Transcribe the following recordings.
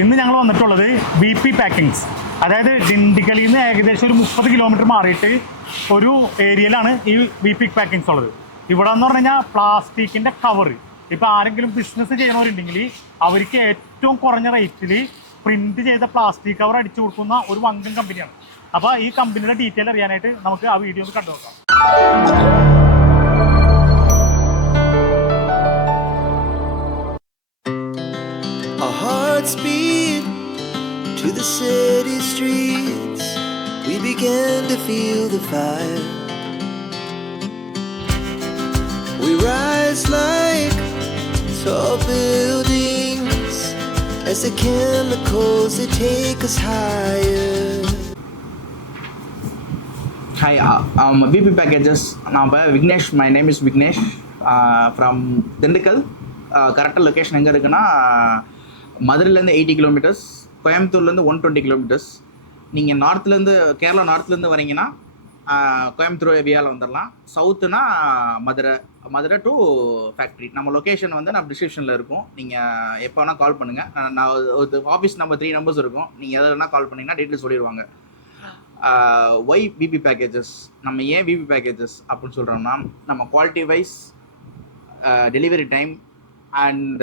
ഇന്ന് ഞങ്ങൾ വന്നിട്ടുള്ളത് BP പാക്കിങ്സ്, അതായത് ഡിണ്ടിഗലിൽ നിന്ന് ഏകദേശം ഒരു 30 കിലോമീറ്റർ മാറിയിട്ട് ഒരു ഏരിയയിലാണ് ഈ BP പാക്കിങ്സ് ഉള്ളത്. ഇവിടെ എന്ന് പറഞ്ഞു കഴിഞ്ഞാൽ പ്ലാസ്റ്റിക്കിൻ്റെ കവർ, ഇപ്പോൾ ആരെങ്കിലും ബിസിനസ് ചെയ്യണവരുണ്ടെങ്കിൽ അവർക്ക് ഏറ്റവും കുറഞ്ഞ റേറ്റിൽ പ്രിന്റ് ചെയ്ത പ്ലാസ്റ്റിക് കവർ അടിച്ചു കൊടുക്കുന്ന ഒരു വങ്കൻ കമ്പനിയാണ്. അപ്പോൾ ഈ കമ്പനിയുടെ ഡീറ്റെയിൽ അറിയാനായിട്ട് നമുക്ക് ആ വീഡിയോ ഒന്ന് കണ്ടു നോക്കാം. Speed to the city streets, we began to feel the fire. We rise like tall buildings as the chemicals they take us higher. Hi, BP Packages. Now, Vignesh. My name is Vignesh from Dindikal. Correct location எங்கே இருக்குன்னா மதுரையிலேருந்து 80 kilometres, கோயம்புத்தூர்லேருந்து 120 kilometres. நீங்கள் நார்த்லேருந்து கேரளா நார்த்லேருந்து வரீங்கன்னா கோயம்புத்தூர் வியாவில் வந்துடலாம். சவுத்துனா Madurai to factory. நம்ம location வந்து நம்ம டிஸ்கிரிப்ஷனில் இருக்கும். நீங்கள் எப்போ வேணால் கால் பண்ணுங்கள். நான் ஒரு ஆஃபீஸ் நம்பர் 3 நம்பர்ஸ் இருக்கும். நீங்கள் எது வேணால் கால் பண்ணிங்கன்னா டீட்டெயில்ஸ் சொல்லிடுவாங்க. ஒய் BP பேக்கேஜஸ், நம்ம ஏன் BP பேக்கேஜஸ் அப்படின்னு சொல்கிறோம்னா, நம்ம quality wise, delivery time and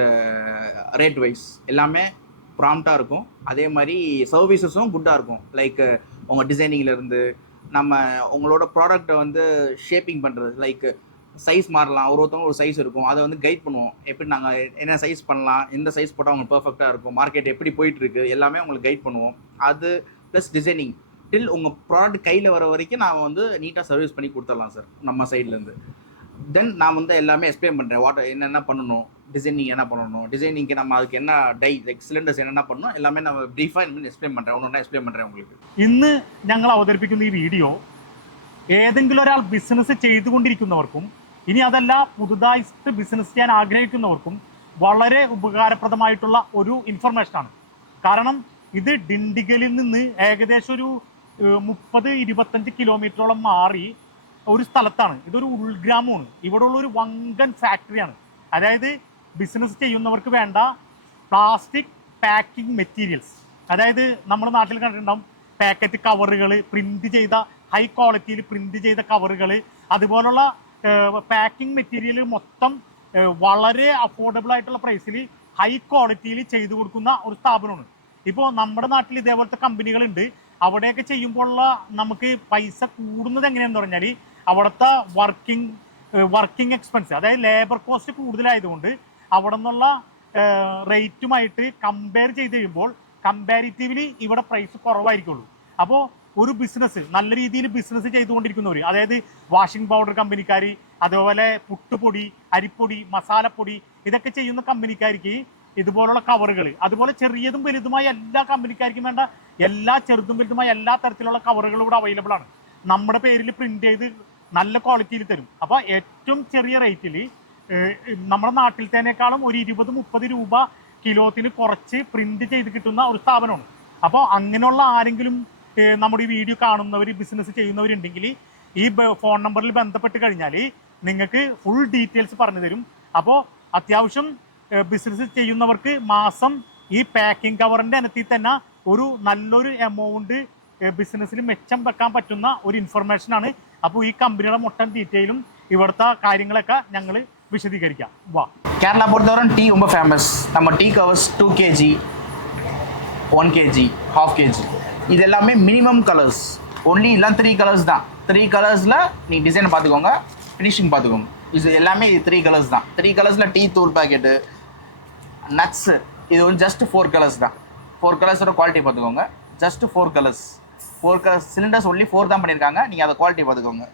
rate wise எல்லாமே ப்ராம்ப்டாக இருக்கும். அதே மாதிரி சர்வீசஸும் குட்டாக இருக்கும். லைக் உங்கள் டிசைனிங்லேருந்து நம்ம உங்களோட ப்ராடக்டை வந்து ஷேப்பிங் பண்ணுறது, லைக் சைஸ் மாறலாம். ஒருத்தவங்க ஒரு சைஸ் இருக்கும், அதை வந்து கைட் பண்ணுவோம். எப்படி நாங்கள் என்ன சைஸ் பண்ணலாம், எந்த சைஸ் போட்டால் உங்களுக்கு பர்ஃபெக்டாக இருக்கும், மார்க்கெட் எப்படி போயிட்டுருக்கு, எல்லாமே உங்களுக்கு கைட் பண்ணுவோம். அது ப்ளஸ் டிசைனிங் டில் உங்கள் ப்ராடக்ட் கையில் வர வரைக்கும் நான் வந்து நீட்டாக சர்வீஸ் பண்ணி கொடுத்துடலாம் சார் நம்ம சைட்லேருந்து. தென் நான் வந்து எல்லாமே எக்ஸ்பிளைன் பண்ணுறேன். என்னென்ன பண்ணணும், டிசைனிங் என்ன பண்ணணும், டிசைனிங்க்கு நம்ம அதுக்கு என்ன ഡൈ ലൈക്ക് സിലിണ്ടേഴ്സ് என்ன பண்ணணும், எல்லாமே நம்ம ബ്രീഫായി എക്സ്പ്ലെയിൻ பண்ணுறேன். ഒന്നൊന്ന് എക്സ്പ്ലെയിൻ பண்ணுறேன் உங்களுக்கு. ഇന്ന് ഞങ്ങൾ അവതരിപ്പിക്കുന്ന ഈ വീഡിയോ ഏതെങ്കിലും ഒരാൾ ബിസിനസ് ചെയ്തുകൊണ്ടിരിക്കുന്നവർക്കും ഇനി അതല്ല പുതുതായിട്ട് ബിസിനസ് ചെയ്യാൻ ആഗ്രഹിക്കുന്നവർക്കും വളരെ ഉപകാരപ്രദമായിട്ടുള്ള ഒരു ഇൻഫർമേഷനാണ്. കാരണം ഇത് ഡിണ്ടിഗലിൽ നിന്ന് ഏകദേശം ഒരു 30-25 കിലോമീറ്ററോളം മാറി ഒരു സ്ഥലത്താണ്. ഇതൊരു ഉൾഗ്രാമമാണ്. ഇവിടെയുള്ള ഒരു വങ്കൻ ഫാക്ടറിയാണ്. അതായത് ബിസിനസ് ചെയ്യുന്നവർക്ക് വേണ്ട പ്ലാസ്റ്റിക് പാക്കിംഗ് മെറ്റീരിയൽസ്, അതായത് നമ്മുടെ നാട്ടിൽ കണ്ടിട്ടുണ്ടാവും പാക്കറ്റ് കവറുകൾ, പ്രിന്റ് ചെയ്ത ഹൈ ക്വാളിറ്റിയിൽ പ്രിന്റ് ചെയ്ത കവറുകൾ, അതുപോലുള്ള പാക്കിംഗ് മെറ്റീരിയൽ മൊത്തം വളരെ അഫോർഡബിൾ ആയിട്ടുള്ള പ്രൈസിൽ ഹൈ ക്വാളിറ്റിയിൽ ചെയ്തു കൊടുക്കുന്ന ഒരു സ്ഥാപനമാണ്. ഇപ്പോൾ നമ്മുടെ നാട്ടിൽ ഇതേപോലത്തെ കമ്പനികളുണ്ട്. അവിടെയൊക്കെ ചെയ്യുമ്പോഴുള്ള നമുക്ക് പൈസ കൂടുന്നത് എങ്ങനെയാണെന്ന് പറഞ്ഞാൽ അവിടുത്തെ വർക്കിംഗ് എക്സ്പെൻസ്, അതായത് ലേബർ കോസ്റ്റ് കൂടുതലായതുകൊണ്ട് അവിടെ നിന്നുള്ള റേറ്റുമായിട്ട് കമ്പയർ ചെയ്ത് കഴിയുമ്പോൾ കമ്പാരിറ്റീവ്ലി ഇവിടെ പ്രൈസ് കുറവായിരിക്കുള്ളൂ. അപ്പോൾ ഒരു ബിസിനസ് നല്ല രീതിയിൽ ബിസിനസ് ചെയ്തുകൊണ്ടിരിക്കുന്നവർ, അതായത് വാഷിംഗ് പൗഡർ കമ്പനിക്കാർ, അതുപോലെ പുട്ടുപൊടി, അരിപ്പൊടി, മസാലപ്പൊടി, ഇതൊക്കെ ചെയ്യുന്ന കമ്പനിക്കാർക്ക് ഇതുപോലുള്ള കവറുകൾ, അതുപോലെ ചെറിയതും വലുതുമായ എല്ലാ കമ്പനിക്കാർക്കും വേണ്ട എല്ലാ ചെറുതും വലുതുമായ എല്ലാ തരത്തിലുള്ള കവറുകളും ഇവിടെ അവൈലബിൾ ആണ്. നമ്മുടെ പേരിൽ പ്രിന്റ് ചെയ്ത് നല്ല ക്വാളിറ്റിയിൽ തരും. അപ്പോൾ ഏറ്റവും ചെറിയ റേറ്റിൽ നമ്മുടെ നാട്ടിലത്തേനേക്കാളും ഒരു 20-30 രൂപ കിലോത്തിന് കുറച്ച് പ്രിന്റ് ചെയ്ത് കിട്ടുന്ന ഒരു സ്ഥാപനമാണ്. അപ്പോൾ അങ്ങനെയുള്ള ആരെങ്കിലും നമ്മുടെ ഈ വീഡിയോ കാണുന്നവർ, ബിസിനസ് ചെയ്യുന്നവരുണ്ടെങ്കിൽ ഈ ഫോൺ നമ്പറിൽ ബന്ധപ്പെട്ട് കഴിഞ്ഞാൽ നിങ്ങൾക്ക് ഫുൾ ഡീറ്റെയിൽസ് പറഞ്ഞു തരും. അപ്പോൾ അത്യാവശ്യം ബിസിനസ് ചെയ്യുന്നവർക്ക് മാസം ഈ പാക്കിംഗ് കവറിൻ്റെ ഇനത്തിൽ തന്നെ ഒരു നല്ലൊരു എമൗണ്ട് ബിസിനസ്സിൽ മെച്ചം വെക്കാൻ പറ്റുന്ന ഒരു ഇൻഫർമേഷനാണ്. അപ്പോൾ ഈ കമ്പനിയുടെ മൊത്തം ഡീറ്റെയിലും ഇവിടുത്തെ കാര്യങ്ങളൊക്കെ ഞങ്ങൾ വിശദീകരിക്കാം. വാ. கேரளா பொறுத்தவரை டீ ரொம்ப ஃபேமஸ். நம்ம tea covers 2 kg, 1 kg, 1/2 kg, இது எல்லாமே மினிமம் கலர்ஸ். ஒன்லி எல்லாம் 3 கலர்ஸ் தான். 3 கலர்ஸில் நீ டிசைன் பார்த்துக்கோங்க, ஃபினிஷிங் பார்த்துக்கோங்க. இது எல்லாமே 3 கலர்ஸ் தான். 3 கலர்ஸில் டீ தூள் பேக்கெட்டு, நட்ஸு, இது வந்து ஜஸ்ட் 4 கலர்ஸ் தான். 4 கலர்ஸோட குவாலிட்டி பார்த்துக்கோங்க. Just 4 colours. 4 colours cylinders only 4 தான் பண்ணியிருக்காங்க. நீங்கள் அதை குவாலிட்டி பார்த்துக்கோங்க.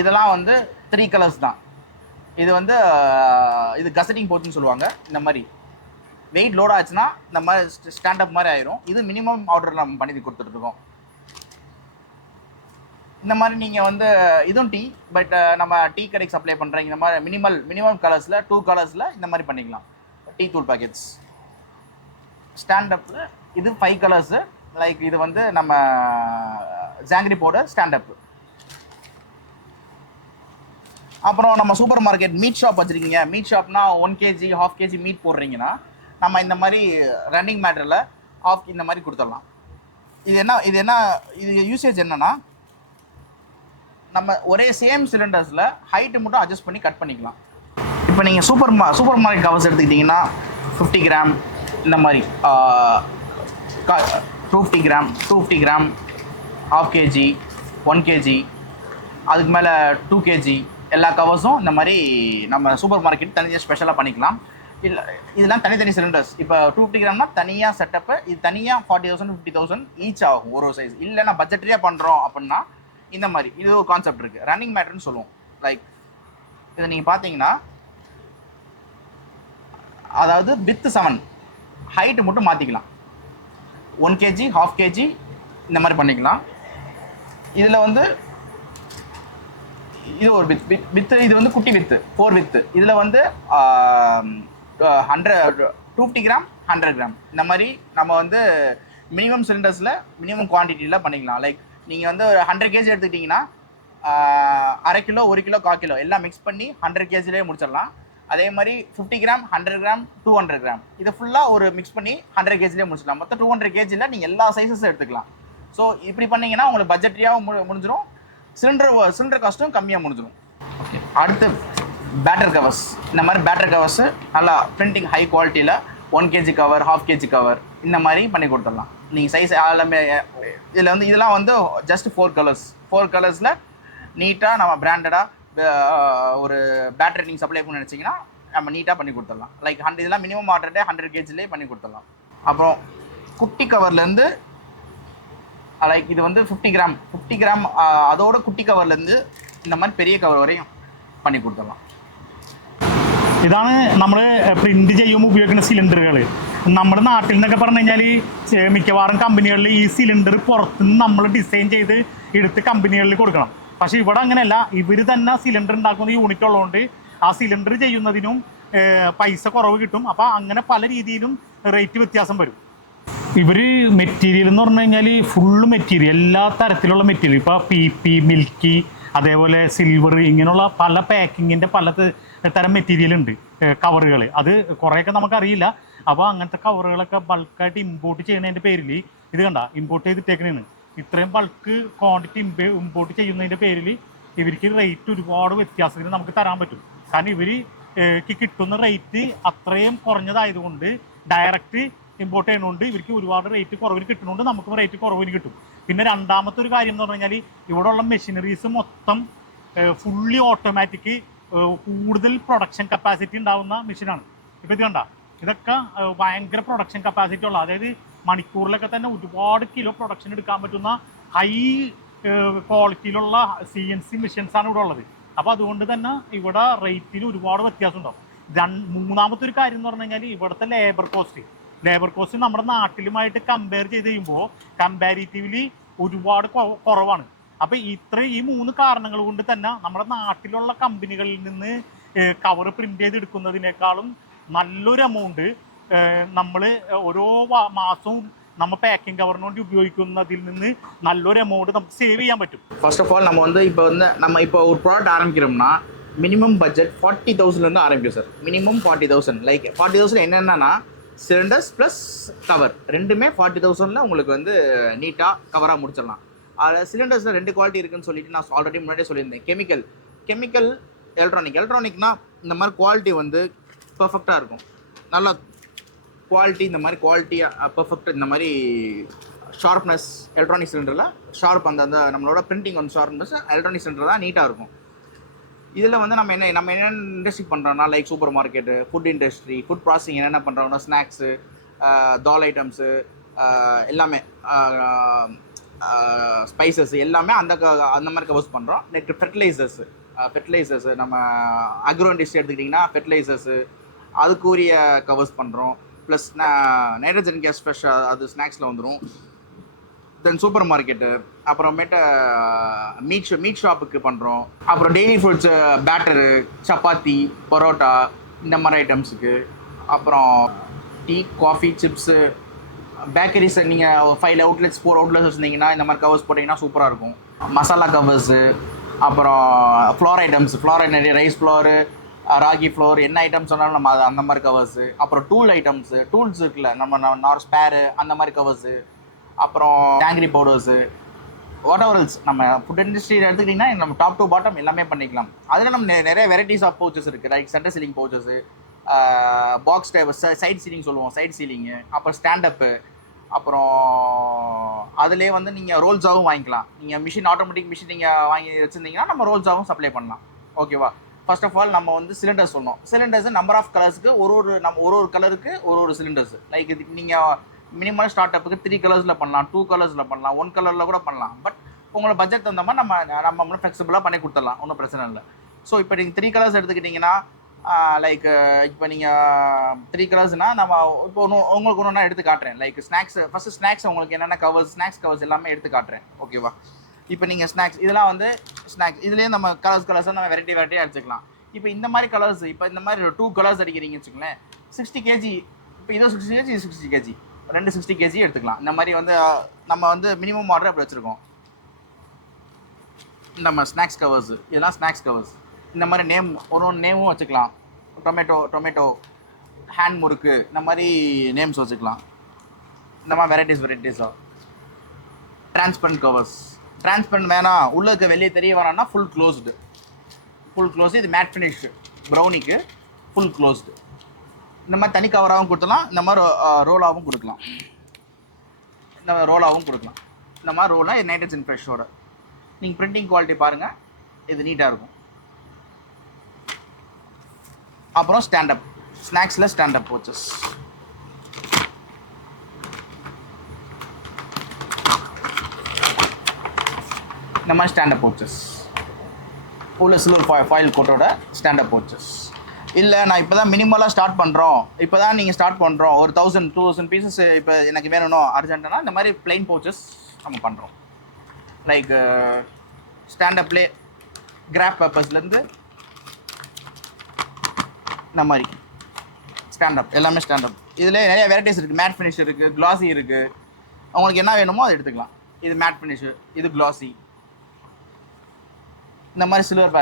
இதெல்லாம் வந்து 3 கலர்ஸ் தான். இது வந்து இது கசட்டிங் போர்ட்னு சொல்லுவாங்க. இந்த மாதிரி வெயிட் லோட் ஆச்சுன்னா இந்த மாதிரி ஸ்டாண்டப் மாதிரி ஆயிரும். இது மினிமம் ஆர்டர் நம்ம பண்ணி கொடுத்துட்ருக்கோம். இந்த மாதிரி நீங்கள் வந்து இதுவும் டீ, பட் நம்ம டீ கடைக்கு சப்ளை பண்ணுறீங்க. இந்த மாதிரி மினிமம் கலர்ஸில் 2 கலர்ஸில் இந்த மாதிரி பண்ணிக்கலாம். டீ தூள் பேக்கெட்ஸ் ஸ்டாண்டப்பில் இது 5 கலர்ஸு. லைக் இது வந்து நம்ம ஜாங்கிரி பவுடர் ஸ்டாண்டப்பு. அப்புறம் நம்ம சூப்பர் மார்க்கெட் மீட் ஷாப் வச்சுருக்கீங்க. மீட் ஷாப்னா 1 kg 1/2 kg மீட் போடுறீங்கன்னா நம்ம இந்த மாதிரி ரன்னிங் மேட்டரில் ஆஃப் இந்த மாதிரி கொடுத்துடலாம். இது யூசேஜ் என்னன்னா, நம்ம ஒரே சேம் சிலிண்டர்ஸில் ஹைட்டு மட்டும் அட்ஜஸ்ட் பண்ணி கட் பண்ணிக்கலாம். இப்போ நீங்கள் சூப்பர் மார்க்கெட் கவர்ஸ் எடுத்துக்கிட்டிங்கன்னா 50 கிராம் இந்த மாதிரி 250 கிராம் 1/2 kg 1 kg அதுக்கு மேலே 2 kg எல்லா கவர்ஸும் இந்த மாதிரி நம்ம சூப்பர் மார்க்கெட் தனியாக ஸ்பெஷலாக பண்ணிக்கலாம். இல்லை இதெல்லாம் தனித்தனி சிலிண்டர்ஸ். இப்போ 250 கிராம்னா தனியாக செட்டப்பு, இது தனியாக 40,000 50,000 ஈச் ஆகும் ஒரு சைஸ். இல்லை நான் பட்ஜெட்ரியாக பண்ணுறோம் அப்படின்னா இந்த மாதிரி இது ஒரு கான்செப்ட் இருக்குது, ரன்னிங் மேட்டர்னு சொல்லுவோம். லைக் இதை நீங்கள் பார்த்தீங்கன்னா, அதாவது வித் 7 ஹைட்டு மட்டும் மாற்றிக்கலாம். 1 kg 1/2 kg இந்த மாதிரி பண்ணிக்கலாம். இதில் வந்து இது ஒரு வித்து, இது வந்து குட்டி வித்து 4 வித்து. இதில் வந்து 250 கிராம் 100 கிராம் இந்த மாதிரி நம்ம வந்து மினிமம் சிலிண்டர்ஸில் மினிமம் குவான்டிட்டியில் பண்ணிக்கலாம். லைக் நீங்கள் வந்து 100 kg எடுத்துக்கிட்டிங்கன்னா 1/2 கிலோ 1 கிலோ 1/4 கிலோ எல்லாம் மிக்ஸ் பண்ணி 100 kgலேயே முடிச்சிடலாம். அதே மாதிரி 50 கிராம் 100 கிராம் 200 கிராம் இதை ஃபுல்லாக ஒரு மிக்ஸ் பண்ணி 100 kgலேயே முடிச்சிடலாம். மொத்தம் 200 kgயில் நீங்கள் எல்லா சைஸஸும் எடுத்துக்கலாம். ஸோ இப்படி பண்ணிங்கன்னா உங்களுக்கு பட்ஜெட்ரியாக முடிஞ்சிடும், சிலிண்டர் காஸ்ட்டும் கம்மியாக முடிஞ்சிடும். ஓகே, அடுத்து பேட்டர் கவர்ஸ். இந்த மாதிரி பேட்டர் கவர்ஸு நல்லா பிரிண்டிங் ஹை குவாலிட்டியில் 1 kg கவர் 1/2 kg கவர் இந்த மாதிரி பண்ணி கொடுத்துடலாம். நீங்கள் சைஸ் எல்லாமே இதெல்லாம் வந்து ஜஸ்ட் 4 கலர்ஸில் நீட்டாக நம்ம பிராண்டடாக ஒரு பேட்டரி நீங்கள் சப்ளை பண்ணி நினச்சிங்கன்னா நம்ம நீட்டாக பண்ணி கொடுத்துடலாம். லைக் இதெல்லாம் மினிமம் ஆர்டர்டே 100 kgலேயே பண்ணி கொடுத்துடலாம். அப்புறம் குட்டி கவர்லேருந்து லைக் இது வந்து 50 கிராம் அதோட குட்டி கவர்லேருந்து இந்த மாதிரி பெரிய കവർ വരെയും പണി കൊടുത്തോളാം. ഇതാണ് നമ്മൾ പ്രിന്റ് ചെയ്യുമ്പോൾ ഉപയോഗിക്കുന്ന സിലിണ്ടറുകൾ. നമ്മുടെ നാട്ടിൽ നിന്നൊക്കെ പറഞ്ഞു കഴിഞ്ഞാൽ മിക്കവാറും കമ്പനികളിൽ ഈ സിലിണ്ടർ പുറത്തുനിന്ന് നമ്മൾ ഡിസൈൻ ചെയ്ത് എടുത്ത് കമ്പനികളിൽ കൊടുക്കണം. പക്ഷേ ഇവിടെ അങ്ങനെയല്ല, ഇവർ തന്നെ സിലിണ്ടർ ഉണ്ടാക്കുന്ന യൂണിറ്റ് ഉള്ളതുകൊണ്ട് ആ സിലിണ്ടർ ചെയ്യുന്നതിനും പൈസ കുറവ് കിട്ടും. അപ്പോൾ അങ്ങനെ പല രീതിയിലും റേറ്റ് വ്യത്യാസം വരും. ഇവർ മെറ്റീരിയൽ എന്ന് പറഞ്ഞു കഴിഞ്ഞാൽ ഫുള്ള് മെറ്റീരിയൽ, എല്ലാ തരത്തിലുള്ള മെറ്റീരിയൽ, ഇപ്പോൾ PP, മിൽക്കി, അതേപോലെ സിൽവർ, ഇങ്ങനെയുള്ള പല പാക്കിങ്ങിൻ്റെ പല തരം മെറ്റീരിയൽ ഉണ്ട് കവറുകൾ. അത് കുറേയൊക്കെ നമുക്കറിയില്ല. അപ്പോൾ അങ്ങനത്തെ കവറുകളൊക്കെ ബൾക്കായിട്ട് ഇമ്പോർട്ട് ചെയ്യുന്നതിൻ്റെ പേരിൽ ഇത് കണ്ട ഇമ്പോർട്ട് ചെയ്തിട്ടേക്കണേന്ന്. ഇത്രയും ബൾക്ക് ക്വാണ്ടിറ്റി ഇമ്പോർട്ട് ചെയ്യുന്നതിൻ്റെ പേരിൽ ഇവർക്ക് റേറ്റ് ഒരുപാട് വ്യത്യാസത്തിൽ നമുക്ക് തരാൻ പറ്റും. കാരണം ഇവർക്ക് കിട്ടുന്ന റേറ്റ് അത്രയും കുറഞ്ഞതായതുകൊണ്ട് ഡയറക്റ്റ് ഇമ്പോർട്ട് ചെയ്യുന്നതുകൊണ്ട് ഇവർക്ക് ഒരുപാട് റേറ്റ് കുറവിന് കിട്ടുന്നുണ്ട്, നമുക്കും റേറ്റ് കുറവിന് കിട്ടും. പിന്നെ രണ്ടാമത്തെ ഒരു കാര്യം എന്ന് പറഞ്ഞു കഴിഞ്ഞാൽ ഇവിടെയുള്ള മെഷീനറീസ് മൊത്തം ഫുള്ളി ഓട്ടോമാറ്റിക്, കൂടുതൽ പ്രൊഡക്ഷൻ കപ്പാസിറ്റി ഉണ്ടാവുന്ന മെഷീനാണ്. ഇപ്പോൾ ഇത് കണ്ട, ഇതൊക്കെ ഭയങ്കര പ്രൊഡക്ഷൻ കപ്പാസിറ്റി ഉള്ള, അതായത് മണിക്കൂറിലൊക്കെ തന്നെ ഒരുപാട് കിലോ പ്രൊഡക്ഷൻ എടുക്കാൻ പറ്റുന്ന ഹൈ ക്വാളിറ്റിയിലുള്ള CNC മെഷീൻസാണ് ഇവിടെ ഉള്ളത്. അപ്പോൾ അതുകൊണ്ട് തന്നെ ഇവിടെ റേറ്റിൽ ഒരുപാട് വ്യത്യാസം ഉണ്ടാവും. മൂന്നാമത്തെ ഒരു കാര്യം എന്ന് പറഞ്ഞു കഴിഞ്ഞാൽ ഇവിടുത്തെ ലേബർ കോസ്റ്റ് നമ്മുടെ നാട്ടിലുമായിട്ട് കമ്പയർ ചെയ്ത് കഴിയുമ്പോൾ കമ്പാരിറ്റീവ്ലി ഒരുപാട് കുറവാണ്. അപ്പോൾ ഈ 3 കാരണങ്ങൾ കൊണ്ട് തന്നെ നമ്മുടെ നാട്ടിലുള്ള കമ്പനികളിൽ നിന്ന് കവർ പ്രിൻ്റ് ചെയ്തെടുക്കുന്നതിനേക്കാളും നല്ലൊരു എമൗണ്ട് നമ്മൾ ഓരോ മാസവും நம்ம பேக்கிங் கவர்மெண்ட் உபயோகிക്കുന്നதில் നിന്ന് നല്ലൊരു എമൗണ്ട് നമുക്ക് സേവ് ചെയ്യാൻ പറ്റും. ஃபர்ஸ்ட் ஆஃப் ஆல் நம்ம இப்போ ஒரு ப்ராடக்ட் ஆரம்பிக்கிறோம்னா மினிமம் பட்ஜெட் 40,000 ஆரம்பிக்கும் சார். மினிமம் 40,000. லைக் 40,000 என்னென்னா சிலிண்டர்ஸ் ப்ளஸ் கவர் ரெண்டுமே 40,000 உங்களுக்கு வந்து நீட்டாக கவராக முடிச்சிடலாம். அதில் சிலிண்டர்ஸில் 2 குவாலிட்டி இருக்குன்னு சொல்லிட்டு நான் ஆல்ரெடி முன்னாடியே சொல்லியிருந்தேன். கெமிக்கல் எலக்ட்ரானிக்னா இந்த மாதிரி குவாலிட்டி வந்து பர்ஃபெக்டாக இருக்கும். நல்லா குவாலிட்டி இந்த மாதிரி குவாலிட்டியாக பர்ஃபெக்ட், இந்த மாதிரி ஷார்ப்னஸ் எலக்ட்ரானிக் சிலிண்டரில் ஷார்ப் அந்த நம்மளோட பிரிண்டிங் வந்து ஷார்ப்னஸ் எலக்ட்ரானிக் சிலிண்டர் தான் நீட்டாக இருக்கும். இதில் வந்து நம்ம என்ன இண்டஸ்ட்ரி பண்ணுறோம்னா like super market, food industry, food processing என்னென்ன பண்ணுறோம்னா ஸ்நாக்ஸு, தால் ஐட்டம்ஸு எல்லாமே, ஸ்பைசஸ் எல்லாமே அந்த மாதிரி கவர்ஸ் பண்ணுறோம். நெக்ஸ்ட் ஃபெர்டிலைசர்ஸு நம்ம அக்ரோ இண்டஸ்ட்ரி எடுத்துக்கிட்டிங்கன்னா ஃபெர்டிலைசர்ஸு அதுக்குரிய கவர்ஸ் பண்ணுறோம். ப்ளஸ் நைட்ரஜன் கேஸ் ஃப்ரெஷ் அது ஸ்நாக்ஸில் வந்துடும். தென் சூப்பர் மார்க்கெட்டு, அப்புறமேட்டு மீட் ஷாப்புக்கு பண்ணுறோம். அப்புறம் daily fruits, batter, chapati, parotta இந்த மாதிரி ஐட்டம்ஸுக்கு. அப்புறம் டீ, காஃபி, சிப்ஸு, பேக்கரிஸ் நீங்கள் 5 அவுட்லெட்ஸ் 4 அவுட்லெட்ஸ் வச்சுருந்தீங்கன்னா இந்த மாதிரி கவர்ஸ் போட்டிங்கன்னா சூப்பராக இருக்கும். மசாலா கவர்ஸு, அப்புறம் ஃப்ளோர் ஐட்டம்ஸ், நிறைய ரைஸ் ஃப்ளோரு, ராகி ஃப்ளோர் என்ன ஐட்டம்ஸ் சொன்னாலும் நம்ம அது அந்த மாதிரி கவர்ஸு. அப்புறம் டூல் ஐட்டம்ஸு, டூல்ஸ் இருக்குல்ல நம்ம ஸ்பேரு அந்த மாதிரி கவர்ஸு. அப்புறம் டேங்கிரி பவுடர்ஸு, வாட் எவர் எல்ஸ். நம்ம ஃபுட் இண்டஸ்ட்ரியில் எடுத்துக்கிட்டிங்கன்னா நம்ம டாப் டு பாட்டம் எல்லாமே பண்ணிக்கலாம். அதில் நம்ம நிறைய வெரைட்டிஸ் ஆஃப் பவுச்சஸ் இருக்குது. Like centre sealing pouches, box type, side sealing சொல்லுவோம், சைட் சீலிங்கு, அப்புறம் ஸ்டாண்டப்பு. அப்புறம் அதிலே வந்து நீங்கள் ரோல்ஸாகவும் வாங்கிக்கலாம். நீங்கள் மிஷின், ஆட்டோமேட்டிக் மிஷின் நீங்கள் வாங்கி வச்சுருந்தீங்கன்னா நம்ம ரோல்ஸாகவும் சப்ளை பண்ணலாம். ஓகேவா? ஃபர்ஸ்ட் ஆஃப் ஆல் நம்ம வந்து சிலிண்டர்ஸ் சொன்னோம். சிலிண்டர்ஸ் நம்பர் ஆஃப் கலர்ஸ்க்கு ஒரு கலருக்கு ஒரு சிலிண்டர்ஸ். லைக் இது நீங்கள் மினிமம் ஸ்டார்ட் அப்புக்கு 3 கலர்ஸில் பண்ணலாம், 2 கலர்ஸில் பண்ணலாம், 1 கலரில் கூட பண்ணலாம். பட் உங்களோட பட்ஜெட் தகுந்த மாதிரி நம்ம ஃப்ளெக்சிபிளாக பண்ணி கொடுத்துடலாம், ஒன்றும் பிரச்சனை இல்லை. ஸோ இப்போ நீங்கள் 3 கலர்ஸ் எடுத்துக்கிட்டிங்கன்னா லைக் இப்போ நீங்கள் 3 கலர்ஸ்னால் நம்ம இப்போ உங்களுக்கு ஒன்று எடுத்து காட்டுறேன். லைக் ஸ்நாக்ஸ், ஃபஸ்ட்டு ஸ்நாக்ஸ் உங்களுக்கு என்னென்ன கவர்ஸ், ஸ்நாக்ஸ் கவர்ஸ் எல்லாமே எடுத்து காட்டுறேன். ஓகேவா? இப்போ நீங்கள் ஸ்நாக்ஸ் இதெல்லாம் வந்து ஸ்நாக்ஸ் இதுலேயே நம்ம கலர்ஸாக நம்ம வெரைட்டியாக அடிச்சுக்கலாம். இப்போ இந்த மாதிரி கலர்ஸ், இப்போ இந்த மாதிரி 2 கலர்ஸ் அடிக்கிறீங்கன்னு வச்சுக்கோங்களேன், 60 kg. இப்போ இதுவும் 60 kg, இது 60 kg, 2 60 kg எடுத்துக்கலாம். இந்த மாதிரி வந்து நம்ம வந்து மினிமம் ஆர்டர் அப்படி வச்சுருக்கோம். நம்ம ஸ்நாக்ஸ் கவர்ஸு, இதெல்லாம் ஸ்நாக்ஸ் கவர்ஸ். இந்த மாதிரி நேம் ஒரு நேமும் வச்சுக்கலாம். டொமேட்டோ, ஹேண்ட் முறுக்கு, இந்த மாதிரி நேம்ஸ் வச்சுக்கலாம். இந்த மாதிரி வெரைட்டிஸாக. டிரான்ஸ்பரண்ட் கவர்ஸ், டிரான்ஸ்பரண்ட் வேணாம், உள்ளுக்கு வெளியே தெரிய வேணாம்னா ஃபுல் க்ளோஸ்டு. இது மேட் ஃபினிஷ் ப்ரௌனிக்கு ஃபுல் க்ளோஸ்டு. இந்த மாதிரி தனி கவராகவும் கொடுத்துலாம், இந்த மாதிரி ரோலாகவும் கொடுக்கலாம். இந்த மாதிரி ரோலாக நைட்ரஜன் ஃப்ரெஷ்ஷோட. நீங்கள் பிரிண்டிங் குவாலிட்டி பாருங்கள், இது நீட்டாக இருக்கும். அப்புறம் ஸ்டாண்டப், ஸ்நாக்ஸில் ஸ்டாண்டப் பவுச்சஸ். இந்த மாதிரி ஸ்டாண்டப் பவுச்சஸ் உள்ள சில்வர் ஃபாயில் கோட்டோட ஸ்டாண்டப் பவுச்சஸ். இல்லை நான் இப்போ தான் மினிமலாக ஸ்டார்ட் பண்ணுறோம், இப்போ தான் நீங்கள் ஸ்டார்ட் பண்ணுறோம், ஒரு 1000-2000 பீசஸ் இப்போ எனக்கு வேணும் அர்ஜென்ட்டானா இந்த மாதிரி பிளைன் பவுச்சஸ் நம்ம பண்ணுறோம். லைக் ஸ்டாண்டப்லே கிராப் பேப்பர்ஸ்லேருந்து இந்த மாதிரி ஸ்டாண்டப், எல்லாமே ஸ்டாண்டப். இதில் நிறைய வெரைட்டிஸ் இருக்குது. மேட் ஃபினிஷ் இருக்குது, க்ளாஸி இருக்குது. அவங்களுக்கு என்ன வேணுமோ அதை எடுத்துக்கலாம். இது மேட் ஃபினிஷு, இது க்ளாஸி, இந்த மாதிரி சில்வர்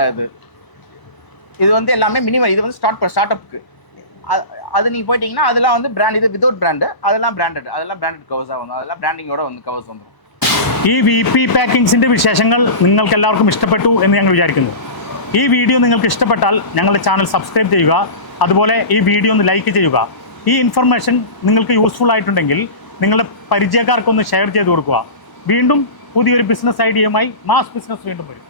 இது வந்து எல்லாமே மினிமம். இது வந்து ஸ்டார்ட் அப்புக்கு. அது நீங்கள் போயிட்டீங்கன்னா அதெல்லாம் வந்து பிராண்ட், இது வித்தவுட் பிராண்டு, அதெல்லாம் பிராண்டட் കവേഴ്സാണ് വന്നത്. அதெல்லாம் ബ്രാൻഡിങ്ങോടെ വന്ന് കവേഴ്സ് വന്നു. ഈ VP പാക്കിങ്സിൻ്റെ വിശേഷങ്ങൾ നിങ്ങൾക്ക് എല്ലാവർക്കും ഇഷ്ടപ്പെട്ടു എന്ന് ഞങ്ങൾ വിചാരിക്കുന്നു. ഈ വീഡിയോ നിങ്ങൾക്ക് ഇഷ്ടപ്പെട്ടാൽ ഞങ്ങളുടെ ചാനൽ സബ്സ്ക്രൈബ് ചെയ്യുക. അതുപോലെ ഈ വീഡിയോ ഒന്ന് ലൈക്ക് ചെയ്യുക. ഈ ഇൻഫർമേഷൻ നിങ്ങൾക്ക് യൂസ്ഫുൾ ആയിട്ടുണ്ടെങ്കിൽ നിങ്ങളുടെ പരിചയക്കാർക്കൊന്ന് ഷെയർ ചെയ്ത് കൊടുക്കുക. വീണ്ടും പുതിയൊരു ബിസിനസ് ഐഡിയയുമായി മാസ് ബിസിനസ് വീണ്ടും വരും.